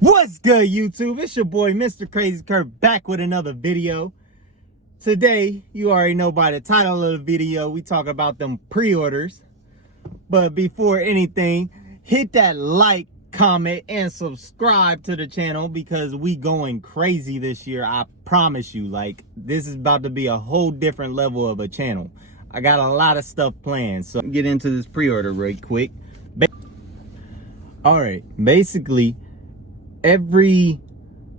What's good, YouTube? It's your boy Mr. Crazy Kurt back with another video. Today, you already know by the title of the video, we talk about them pre-orders. But before anything, hit that like, comment, and subscribe to the channel because we going crazy this year. I promise you, like, this is about to be a whole different level of a channel. I got a lot of stuff planned, so get into this pre-order real quick. All right, basically, every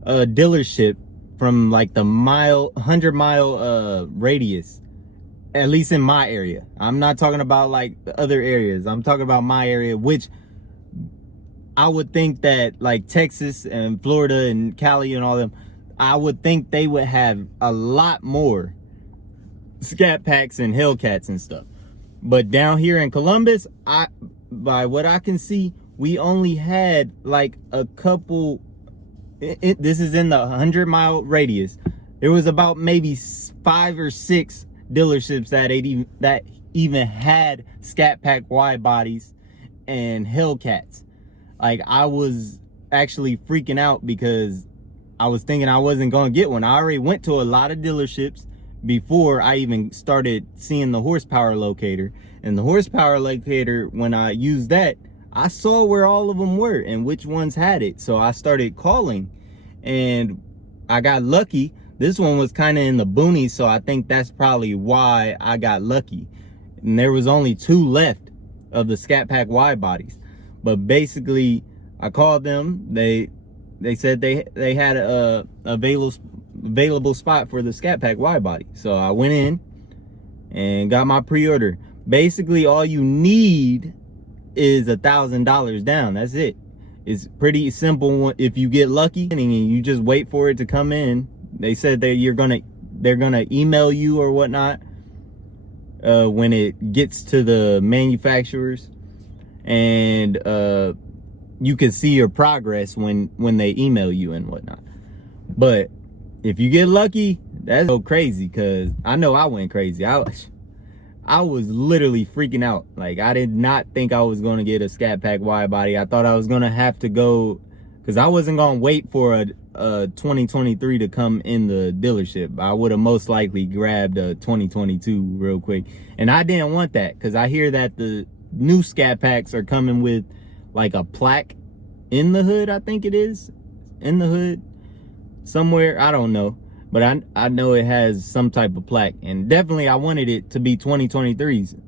dealership from like the 100-mile radius, at least in my area, I'm not talking about like the other areas, I'm talking about my area, which I would think that like Texas and Florida and Cali and all them, I would think they would have a lot more Scatpacks and Hellcats and stuff. But down here in Columbus, by what I can see, we only had like a couple. This is in the 100-mile radius. There was about maybe 5 or 6 dealerships that even had Scatpack Widebodies and Hellcats. Like, I was actually freaking out because I was thinking I wasn't gonna get one. I already went to a lot of dealerships before I even started seeing the horsepower locator. And the horsepower locator, when I used that, I saw where all of them were and which ones had it. So I started calling and I got lucky. This one was kind of in the boonies, so I think that's probably why I got lucky. And there was only 2 left of the Scatpack Widebodies. But basically, I called them. They said they had a available spot for the Scatpack Widebody. So I went in and got my pre-order. Basically, all you need is $1,000 down. That's it. It's pretty simple if you get lucky and you just wait for it to come in. They said that they're gonna email you or whatnot when it gets to the manufacturers, and you can see your progress when they email you and whatnot. But if you get lucky, that's so crazy, because I know I went crazy. I was literally freaking out. Like, I did not think I was going to get a Scatpack Widebody. I thought I was going to have to go, because I wasn't going to wait for a 2023 to come in the dealership. I would have most likely grabbed a 2022 real quick. And I didn't want that, because I hear that the new Scatpacks are coming with like a plaque in the hood. I think it is in the hood somewhere. I don't know. But I know it has some type of plaque, and definitely I wanted it to be 2023s.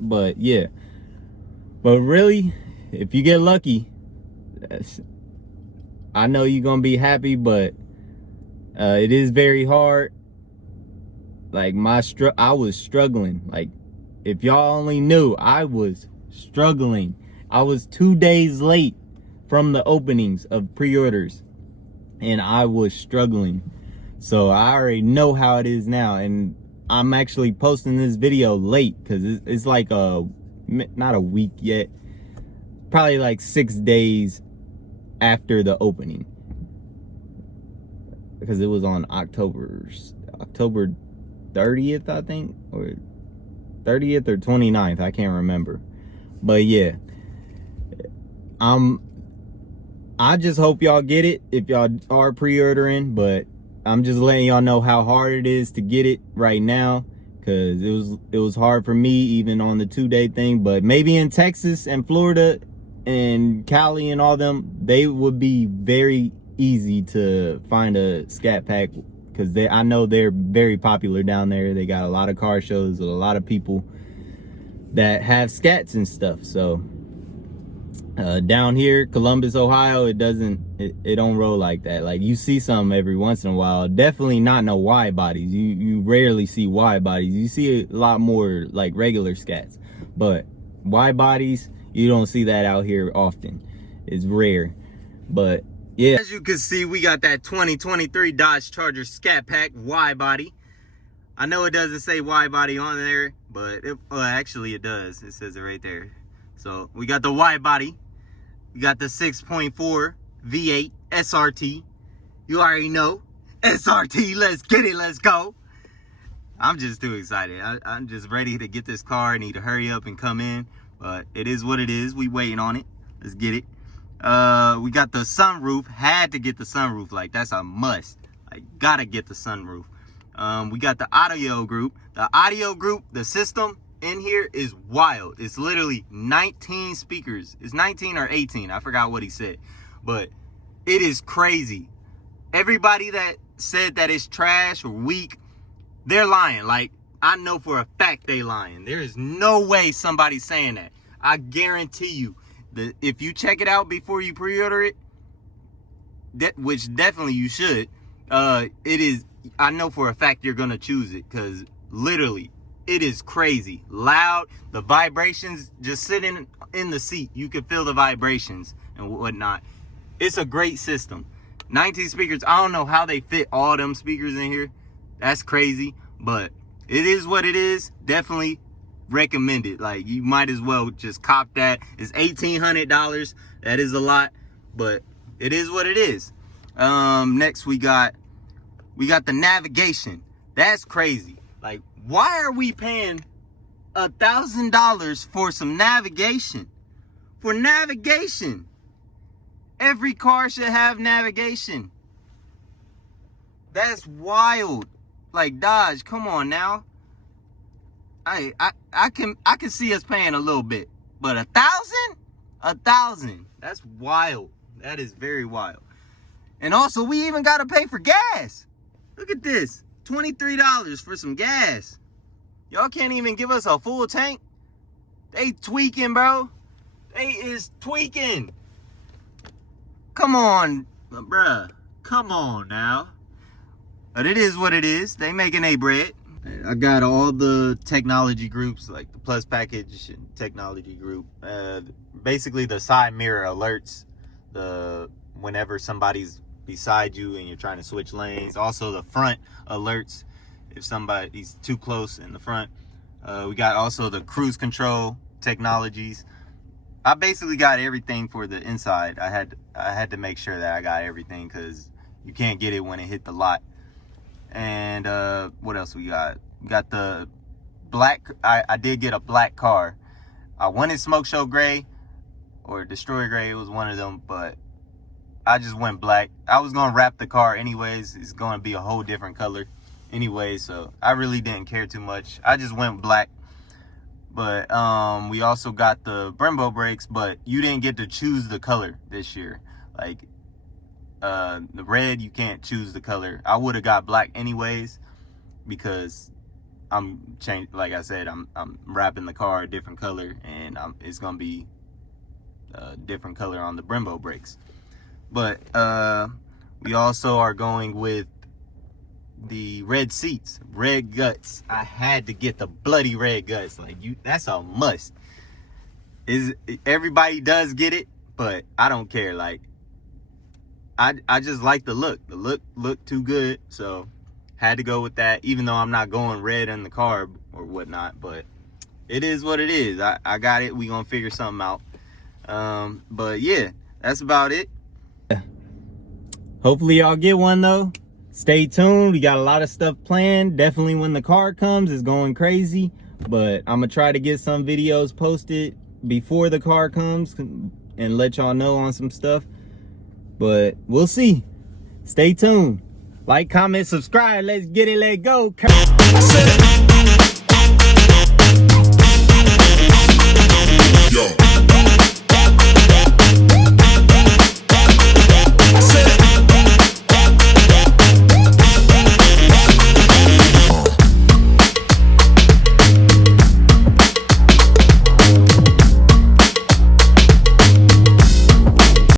But yeah, but really, if you get lucky, I know you're gonna be happy. But it is very hard. Like, I was struggling. Like, if y'all only knew, I was struggling. I was 2 days late from the openings of pre-orders, and I was struggling. So I already know how it is now, and I'm actually posting this video late because it's like not a week yet, probably like 6 days after the opening, because it was on October 30th, I think, or 30th or 29th, I can't remember. But yeah, I just hope y'all get it if y'all are pre-ordering. But I'm just letting y'all know how hard it is to get it right now, because it was hard for me even on the 2-day thing. But maybe in Texas and Florida and Cali and all them, they would be very easy to find a Scatpack, because I know they're very popular down there. They got a lot of car shows with a lot of people that have scats and stuff. So down here, Columbus, Ohio, it don't roll like that. Like, you see some every once in a while. Definitely not no wide bodies. You rarely see wide bodies. You see a lot more like regular scats, but wide bodies, you don't see that out here often. It's rare. But yeah, as you can see, we got that 2023 Dodge Charger Scatpack Widebody. I know it doesn't say Widebody on there, but well, actually it does. It says it right there. So we got the Widebody. We got the 6.4 V8 SRT. You already know. SRT, let's get it, let's go. I'm just too excited. I'm just ready to get this car. I need to hurry up and come in. But it is what it is. We waiting on it. Let's get it. We got the sunroof. Had to get the sunroof. Like, that's a must. Like, gotta get the sunroof. We got the audio group. The audio group, the system in here is wild. It's literally 19 speakers. It's 19 or 18. I forgot what he said. But it is crazy. Everybody that said that it's trash or weak, they're lying. Like, I know for a fact they lying. There is no way somebody's saying that. I guarantee you that if you check it out before you pre-order it, which definitely you should, it is, I know for a fact you're gonna choose it, because literally it is crazy loud. The vibrations, just sitting in the seat, you can feel the vibrations and whatnot. It's a great system. 19 speakers. I don't know how they fit all them speakers in here. That's crazy, but it is what it is. Definitely recommend it. Like, you might as well just cop that. It's $1,800. That is a lot, but it is what it is. Next we got the navigation. That's crazy. Like, why are we paying $1,000 for some navigation? For navigation. Every car should have navigation. That's wild. Like, Dodge, come on now. I can see us paying a little bit, but $1,000? That's wild. That is very wild. And also, we even gotta pay for gas. Look at this, $23 for some gas. Y'all can't even give us a full tank. They tweaking, bro. They is tweaking. Come on, bruh. Come on now. But it is what it is. They making a bread. I got all the technology groups, like the Plus Package and technology group. Basically, the side mirror alerts whenever somebody's beside you and you're trying to switch lanes. Also, the front alerts if somebody's too close in the front. We got also the cruise control technologies. I basically got everything for the inside. I had to make sure that I got everything, because you can't get it when it hit the lot. And what else we got? We got the black. I did get a black car. I wanted Smoke Show Gray or Destroy Gray. It was one of them, but I just went black. I was gonna wrap the car anyways. It's gonna be a whole different color anyway, so I really didn't care too much. I just went black. But we also got the Brembo brakes, but you didn't get to choose the color this year. Like, the red, you can't choose the color. I would have got black anyways, because like I said, I'm wrapping the car a different color, and it's gonna be a different color on the Brembo brakes. But we also are going with the red seats, red guts. I had to get the bloody red guts. Like, that's a must. Everybody does get it, but I don't care. Like, I just like the look. The look looked too good, so had to go with that, even though I'm not going red in the car or whatnot. But it is what it is. I got it. We gonna figure something out. But yeah, that's about it. Hopefully y'all get one though. Stay tuned. We got a lot of stuff planned. Definitely when the car comes, it's going crazy. But I'm gonna try to get some videos posted before the car comes and let y'all know on some stuff. But we'll see. Stay tuned. Like, comment, subscribe. Let's get it. Let go.